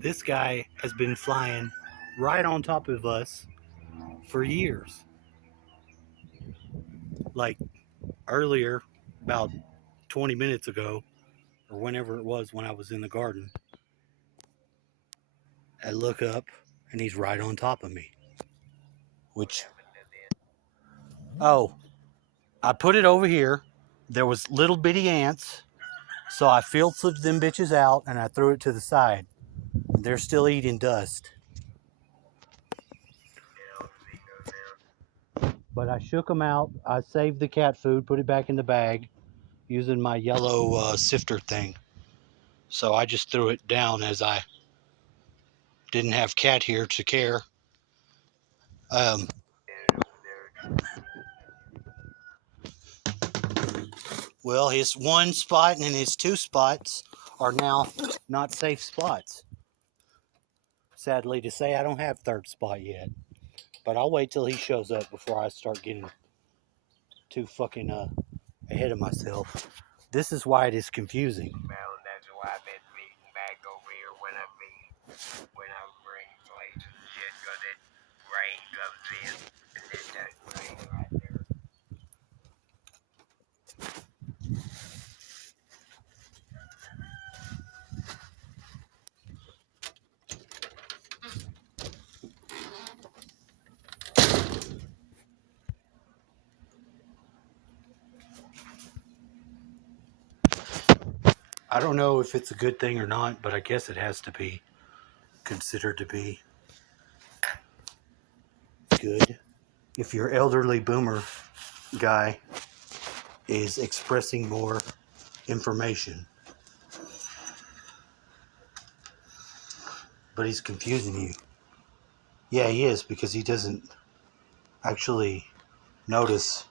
This guy has been flying right on top of us for years. Like earlier, about 20 minutes ago, or whenever it was when I was in the garden, I look up and he's right on top of me. Which, oh, I put it over here. There was little bitty ants, so I filtered them bitches out and I threw it to the side. They're still eating dust. But I shook them out. I saved the cat food, put it back in the bag using my yellow sifter thing. So I just threw it down as I didn't have cat here to care. Um, well, his one spot and his two spots are now not safe spots. Sadly to say, I don't have third spot yet. But I'll wait till he shows up before I start getting too fucking ahead of myself. This is why it is confusing. That's why I've been meeting back over here when I bring plates and shit, because it rain comes in and it does rain right there. I don't know if it's a good thing or not, but I guess it has to be considered to be good. If your elderly boomer guy is expressing more information, but he's confusing you. Yeah, he is, because he doesn't actually notice.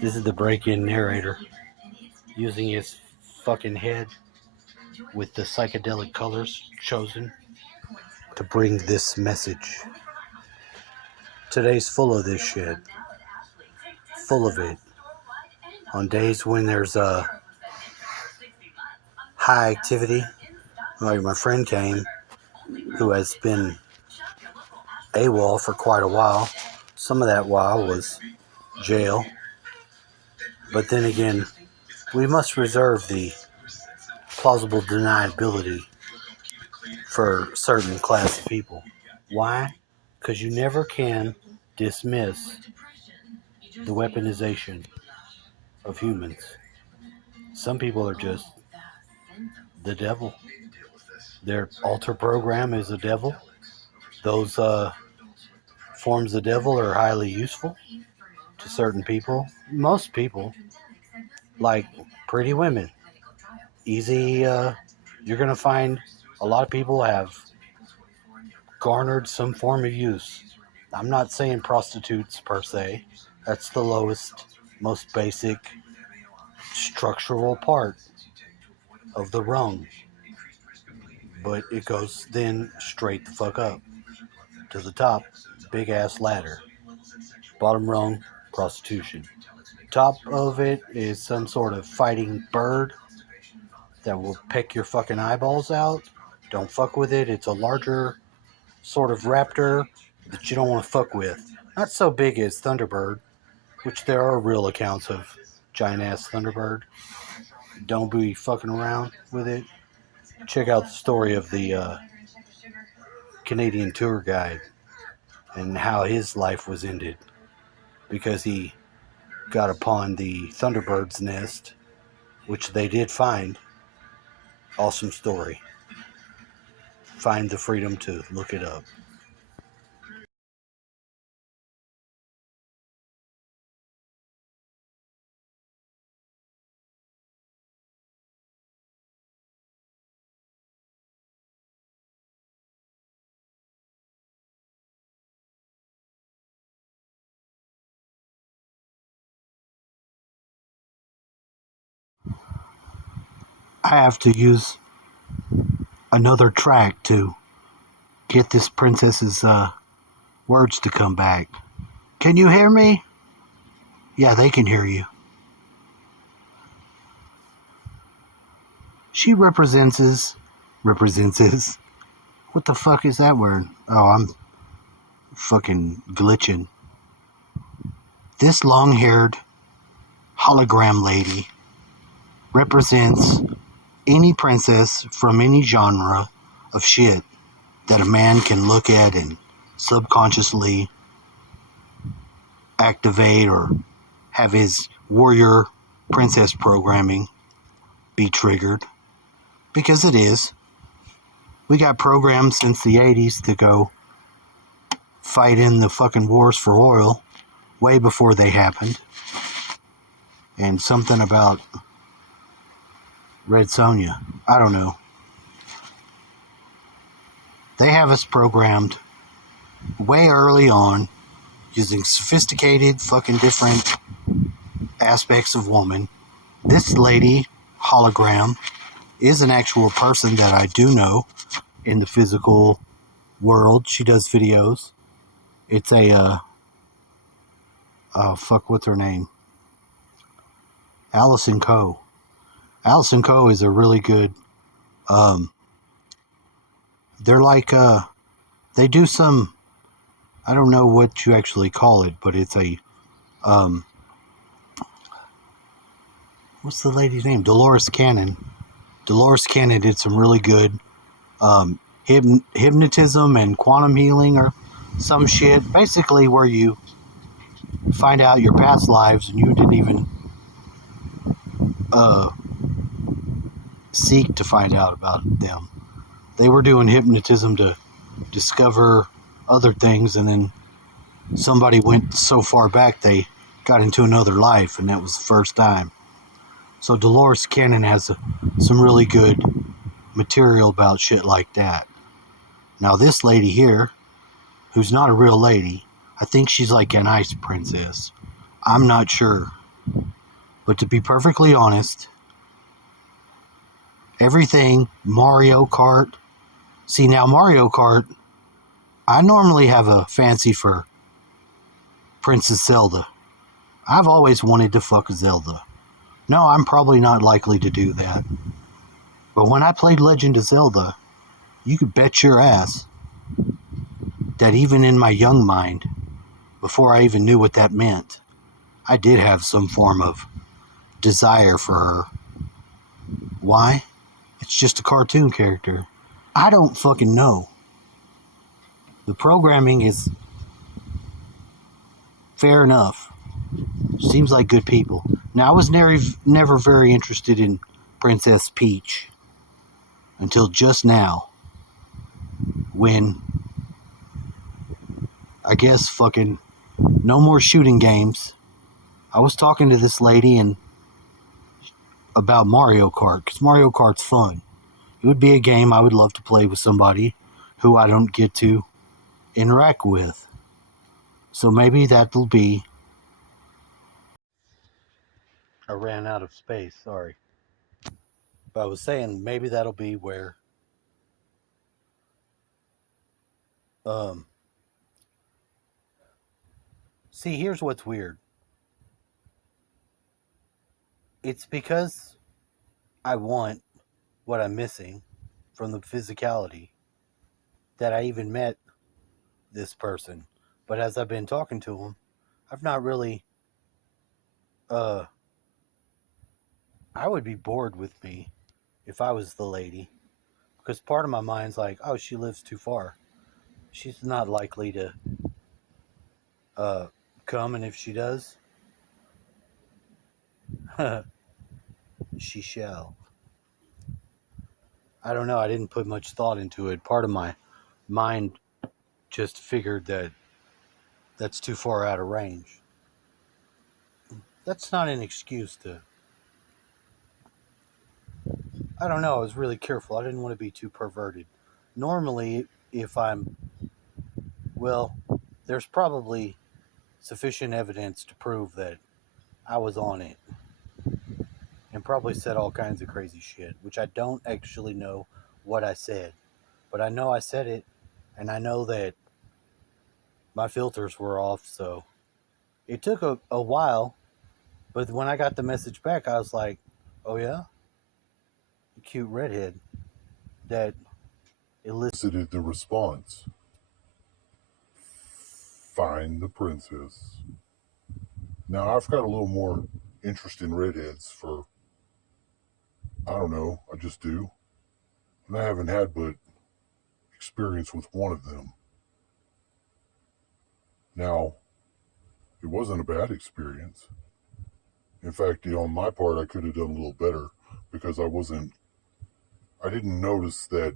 This is the Breakin narrator using his fucking head with the psychedelic colors chosen to bring this message. Today's full of this shit. Full of it. On days when there's a high activity, like my friend came, who has been AWOL for quite a while. Some of that while was jail. But then again, we must reserve the plausible deniability for certain class of people. Why? Because you never can dismiss the weaponization of humans. Some people are just the devil. Their alter program is a devil. Those forms of devil are highly useful to certain people. Most people, like pretty women, easy. You're going to find a lot of people have garnered some form of use. I'm not saying prostitutes per se. That's the lowest, most basic structural part of the rung. But it goes then straight the fuck up to the top, big ass ladder. Bottom rung, prostitution. Top of it is some sort of fighting bird that will peck your fucking eyeballs out. Don't fuck with it. It's a larger sort of raptor that you don't want to fuck with. Not so big as Thunderbird, which there are real accounts of giant ass Thunderbird. Don't be fucking around with it. Check out the story of the Canadian tour guide and how his life was ended because he got upon the Thunderbird's nest, which they did find. Awesome story. Find the freedom to look it up. I have to use another track to get this princess's words to come back. Can you hear me? Yeah, they can hear you. She represents what the fuck is that word? Oh, I'm fucking glitching. This long-haired hologram lady represents any princess from any genre of shit that a man can look at and subconsciously activate or have his warrior princess programming be triggered. Because it is. We got programs since the 80s to go fight in the fucking wars for oil way before they happened. And something about Red Sonja. I don't know. They have us programmed way early on using sophisticated fucking different aspects of woman. This lady, hologram, is an actual person that I do know in the physical world. She does videos. It's a, what's her name? Allison Coe. Allison Coe is a really good, they're like, they do some, I don't know what you actually call it, but it's a, what's the lady's name? Dolores Cannon. Dolores Cannon did some really good hypnotism and quantum healing or some shit. Basically where you find out your past lives and you didn't even seek to find out about them. They were doing hypnotism to discover other things, and then somebody went so far back they got into another life, and that was the first time. So Dolores Cannon has some really good material about shit like that. Now this lady here, who's not a real lady, I think she's like an ice princess. I'm not sure. But to be perfectly honest, everything Mario Kart. See, now Mario Kart, I normally have a fancy for Princess Zelda. I've always wanted to fuck Zelda. No, I'm probably not likely to do that. But when I played Legend of Zelda, you could bet your ass that even in my young mind, before I even knew what that meant, I did have some form of desire for her. Why? It's just a cartoon character. I don't fucking know. The programming is fair enough. Seems like good people. Now, I was never very interested in Princess Peach until just now, when I guess fucking no more shooting games. I was talking to this lady and about Mario Kart, because Mario Kart's fun. It would be a game I would love to play with somebody who I don't get to interact with. So maybe that'll be... I ran out of space, sorry. But I was saying maybe that'll be where see, here's what's weird. It's because I want what I'm missing from the physicality that I even met this person. But as I've been talking to him, I've not really I would be bored with me if I was the lady, because part of my mind's like, oh, she lives too far. She's not likely to come, and if she does, she shall. I don't know. I didn't put much thought into it. Part of my mind just figured that that's too far out of range. That's not an excuse to... I don't know. I was really careful. I didn't want to be too perverted. Normally, if I'm... Well, there's probably sufficient evidence to prove that I was on it and probably said all kinds of crazy shit, which I don't actually know what I said. But I know I said it, and I know that my filters were off, so it took a while, but when I got the message back, I was like, oh yeah? a cute redhead that elicited the response, "Find the princess." Now, I've got a little more interest in redheads for, I don't know, I just do. And I haven't had but experience with one of them. Now, it wasn't a bad experience. In fact, on my part, I could have done a little better because I didn't notice that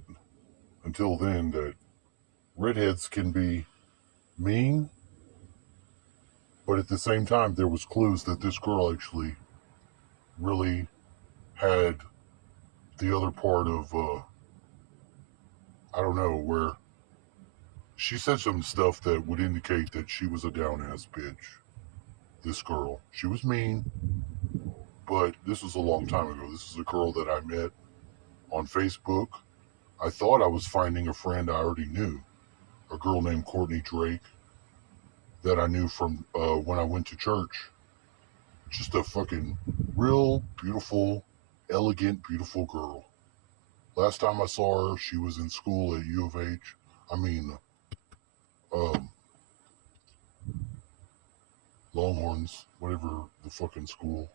until then that redheads can be mean, but at the same time, there was clues that this girl actually really had the other part of, I don't know, where she said some stuff that would indicate that she was a down-ass bitch. This girl. She was mean, but this was a long time ago. This is a girl that I met on Facebook. I thought I was finding a friend I already knew, a girl named Courtney Drake that I knew from when I went to church. Just a fucking real beautiful, elegant, beautiful girl. Last time I saw her, she was in school at U of H. I mean, um, Longhorns, whatever the fucking school.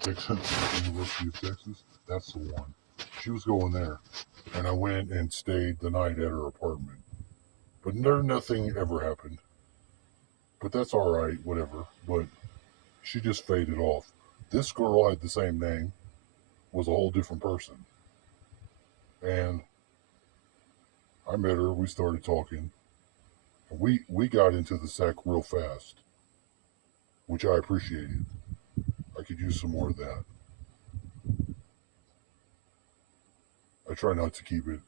Texas, University of Texas. That's the one. She was going there. And I went and stayed the night at her apartment. But nothing ever happened. But that's alright, whatever. But she just faded off. This girl had the same name, was a whole different person. And I met her, we started talking. And we got into the sack real fast, which I appreciated. I could use some more of that. I try not to keep it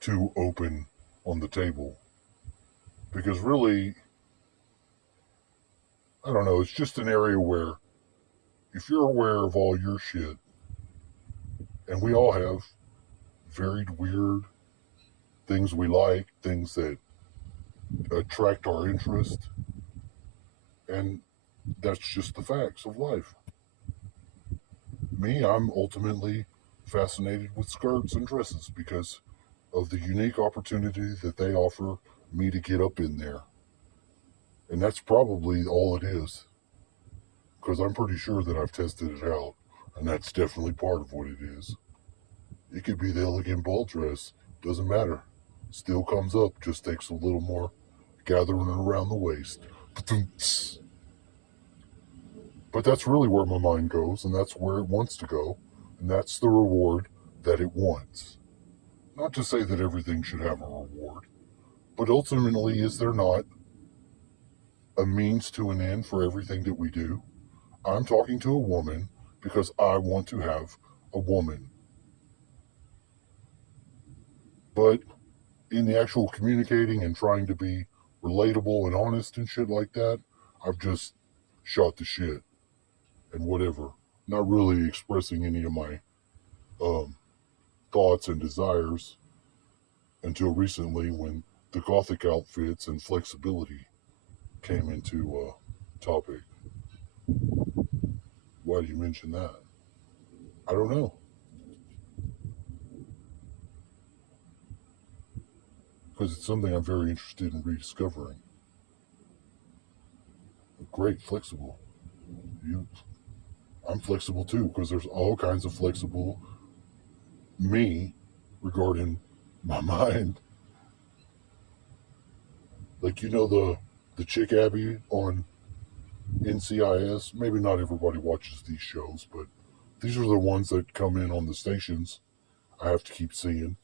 too open on the table. Because really, I don't know, it's just an area where if you're aware of all your shit, and we all have varied, weird things we like, things that attract our interest, and that's just the facts of life. Me, I'm ultimately fascinated with skirts and dresses because of the unique opportunity that they offer me to get up in there. And that's probably all it is. Because I'm pretty sure that I've tested it out, and that's definitely part of what it is. It could be the elegant ball dress, doesn't matter. Still comes up, just takes a little more gathering around the waist. But that's really where my mind goes, and that's where it wants to go, and that's the reward that it wants. Not to say that everything should have a reward, but ultimately, is there not a means to an end for everything that we do? I'm talking to a woman because I want to have a woman. But in the actual communicating and trying to be relatable and honest and shit like that, I've just shot the shit and whatever. Not really expressing any of my um, thoughts and desires until recently when the gothic outfits and flexibility came into topic. Why do you mention that? I don't know. Because it's something I'm very interested in rediscovering. Great, flexible. You, I'm flexible too because there's all kinds of flexible me regarding my mind. Like the chick Abby on NCIS. Maybe not everybody watches these shows, but these are the ones that come in on the stations. I have to keep seeing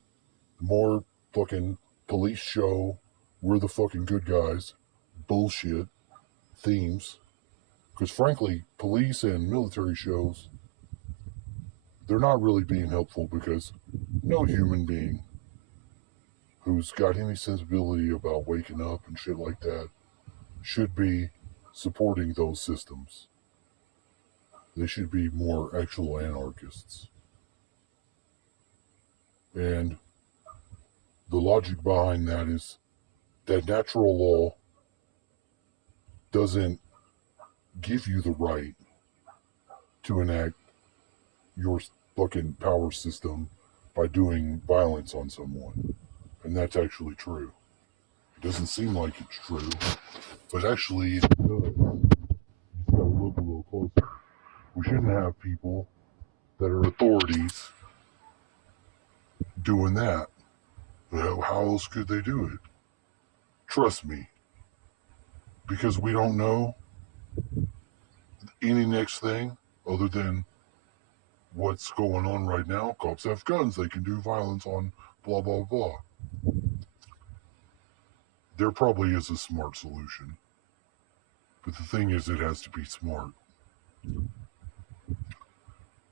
more fucking police show. We're the fucking good guys. Bullshit themes. Because frankly, police and military shows, they're not really being helpful because no human being who's got any sensibility about waking up and shit like that should be supporting those systems. They should be more actual anarchists. And the logic behind that is that natural law doesn't give you the right to enact your fucking power system by doing violence on someone. And that's actually true. It doesn't seem like it's true, but actually it does. You just gotta look a little closer. We shouldn't have people that are authorities doing that. Well, how else could they do it? Trust me, because we don't know any next thing other than what's going on right now. Cops have guns, they can do violence on blah, blah, blah. There probably is a smart solution, but the thing is, it has to be smart.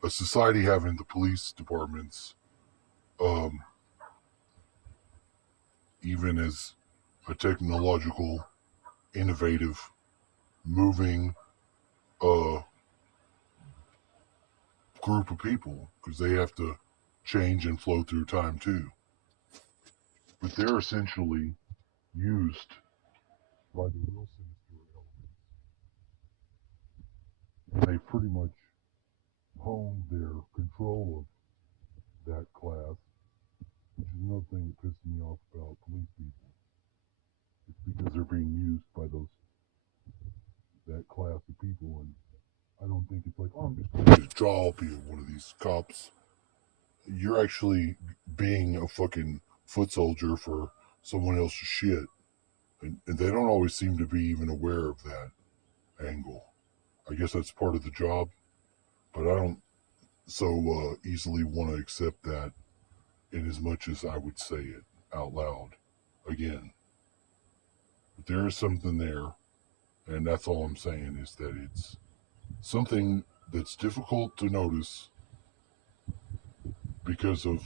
A society having the police departments, um, even as a technological, innovative, moving group of people, because they have to change and flow through time too. But they're essentially used by the real sinister elements. And they pretty much honed their control of that class, which is another thing that pisses me off about police people. It's because they're being used by that class of people, and I don't think it's like, oh, I'm just going to jaw you one of these cops. You're actually being a fucking foot soldier for someone else's shit. And they don't always seem to be even aware of that angle. I guess that's part of the job, but I don't so easily want to accept that in as much as I would say it out loud again. But there is something there, and that's all I'm saying is that it's something that's difficult to notice because of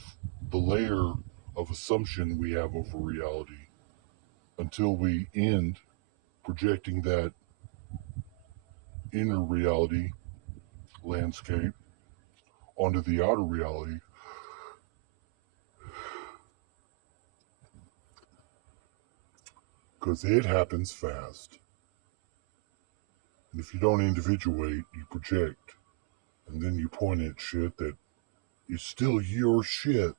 the layer of assumption we have over reality until we end projecting that inner reality landscape onto the outer reality. Because it happens fast. And if you don't individuate, you project. And then you point at shit that is still your shit.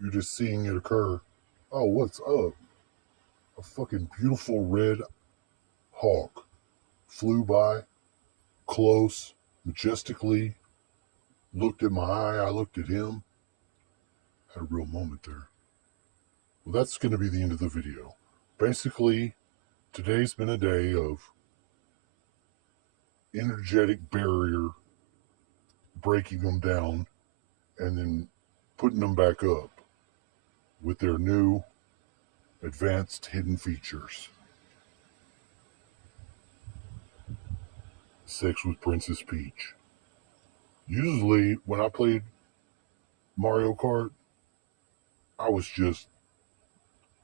You're just seeing it occur. Oh, what's up? A fucking beautiful red hawk flew by, close, majestically, looked at my eye, I looked at him. Had a real moment there. Well, that's going to be the end of the video. Basically, today's been a day of energetic barrier breaking them down and then putting them back up with their new advanced hidden features. Sex with Princess Peach. Usually, when I played Mario Kart, I was just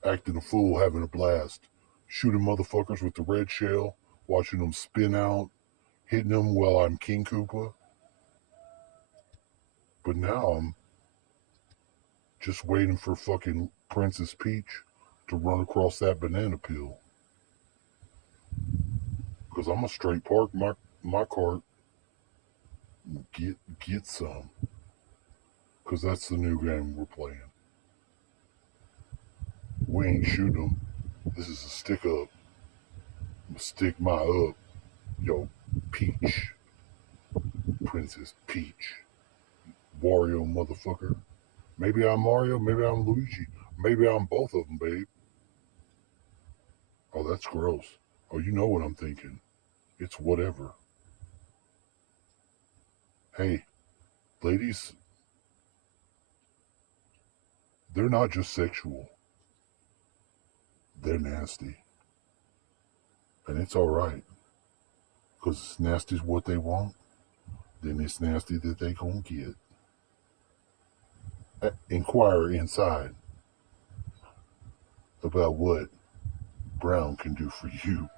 acting a fool, having a blast, shooting motherfuckers with the red shell, watching them spin out, hitting them while I'm King Koopa. But now I'm just waiting for fucking Princess Peach to run across that banana peel. Because I'm gonna straight park my cart and get some. Because that's the new game we're playing. We ain't shooting them. This is a stick up. I'm gonna stick my up. Yo, Peach. Princess Peach. Wario motherfucker. Maybe I'm Mario, maybe I'm Luigi. Maybe I'm both of them, babe. Oh, that's gross. Oh, you know what I'm thinking. It's whatever. Hey, ladies, they're not just sexual. They're nasty. And it's alright. Because it's nasty is what they want. Then it's nasty that they gonna get. Inquire inside about what Brown can do for you.